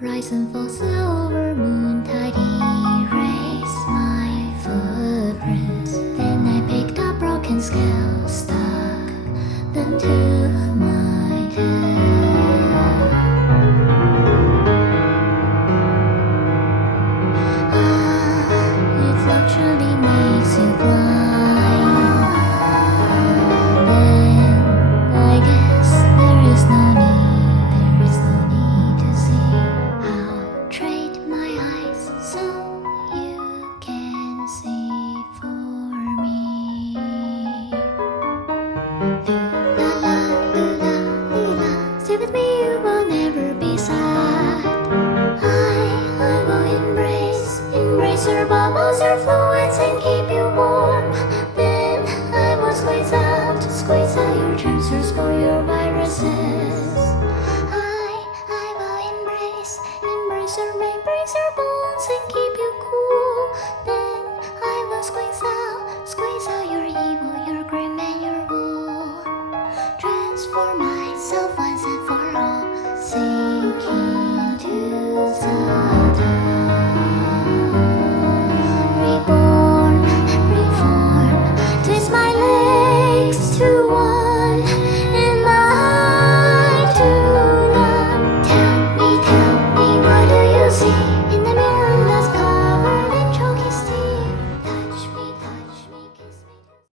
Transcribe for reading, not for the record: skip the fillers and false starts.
Rise and fall, silver moon tide erase my footprints. Then I picked up broken scales, stuck them to my tail. If love truly makes you blind, then I guess there is no need to see. I'll trade my eyes so you can see for me. Lula, stay with me, you will never be sad. I will embrace your bubbles, your fluids, and keep you warm. Then I will squeeze out your germs, your spore, your viruses. I will embrace your